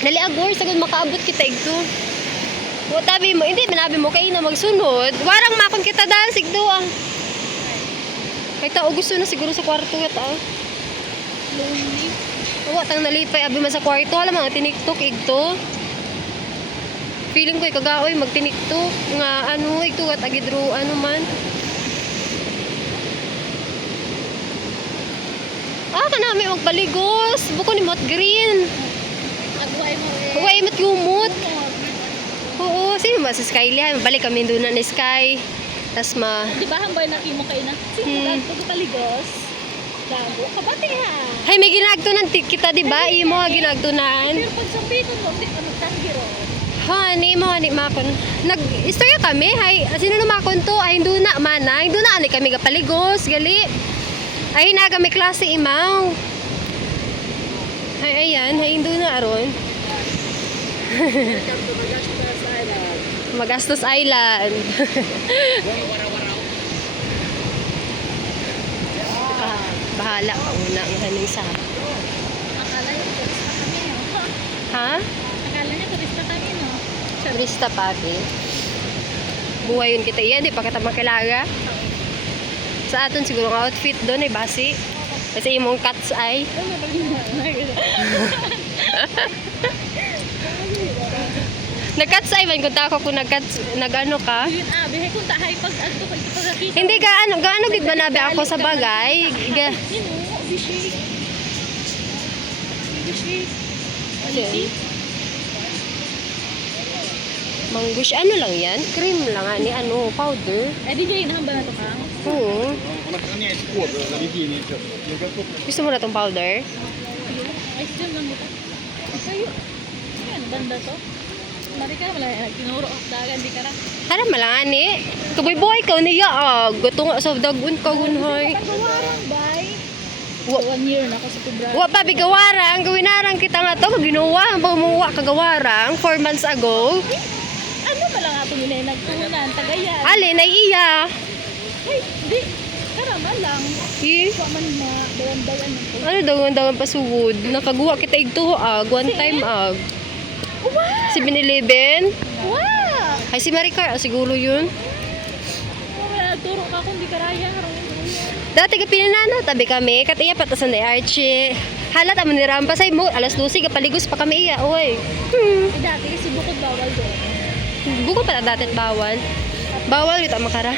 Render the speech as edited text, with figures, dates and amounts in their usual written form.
Dali agor sagud makaabot kita igto. Wa tabi mo, hindi manabi mo kay na magsunod. Warang makon kita dal sigdo ah. Kay tao gusto na siguro sa kwarto ta. Lonely. Wa tang nalipay abi man sa kwarto, alam mga tiniktok igto. Feeling ko kagaoy magtiniktok nga ano igto at agidro ano man. Kanami magbaligos. Buko ni mot green. Agway mo eh. Huwag imot kumot. Oo, sino ba sa Sky lihan? Balik kami doon na ni Sky. Tas Di ba hambay na kimo kay na? Sige, pagpaligos. Gago, kabati ha. Hay, may ginagtunan kita, di ba? Imo nga ginagtunan. Pero pag sambiton mo, di ka magtanggiro. Hani mo, hani makon. Nag-istorya kami, hay. Sino namakon to? Ay, hindi na, mana. Hindi na, ani kami kapaligos, gali. Ay, na kami klase imaw. Hay, ayan, hay, hindi na aron. Magastos Island. Bahala ka una ang haning sa. Akala niya turista kami, no? Ha? Akala niya turista kami, no? Turista pati. Buhay yun kita iya, di pa kita makilaga. Sa aton siguro ang outfit doon ay basi. Kasi imong cat's eye. Nag-cat's eye man kung tako kung nag-ano ka. Yun, bihay kung tahay pag agto pag ipagkakita. Hindi gaano gid manabi ako sa bagay. Yun, bishi. Bishi. Alisi. Manggush, ano lang yan? Cream lang ani ano, powder. Eh, di dyan, hamba na to ka. Oo. Gusto mo na tong powder? Ice cream lang dito. Kayo. Yan, banda to. Mari ka, wala tinuro dagan di ka na. Harap malang ani. Kaboy-boy ka niya ah. Gato nga sa dagun ka gunhoy. Pagkawarang, bay. Wa- 1 year na ako sa February. Wa pa bigawarang, gawinarang kita nga to, ginawa ang pamuwa kagawarang 4 months ago. Ano ba lang ato nila nagtunan, tagayan. Ali na iya. Ay, di. Karama lang. Wa man na dawan-dawan ng Ano daw ang pasugod? Nakagawa kita igto ag one time ag. Wow! 7-Eleven. Wow! Ay si Maricar siguro yun. Wala nagturo ka kung di karaya. Dati ka pinanana, tabi kami, katiya patasan na Archie. Halat amo ni Rampa say mo, alas 12 kapaligos pa kami iya, oy. Eh, dati kasi bukod bawal doon. Buko pala dati at bawal. Bawal kita makara.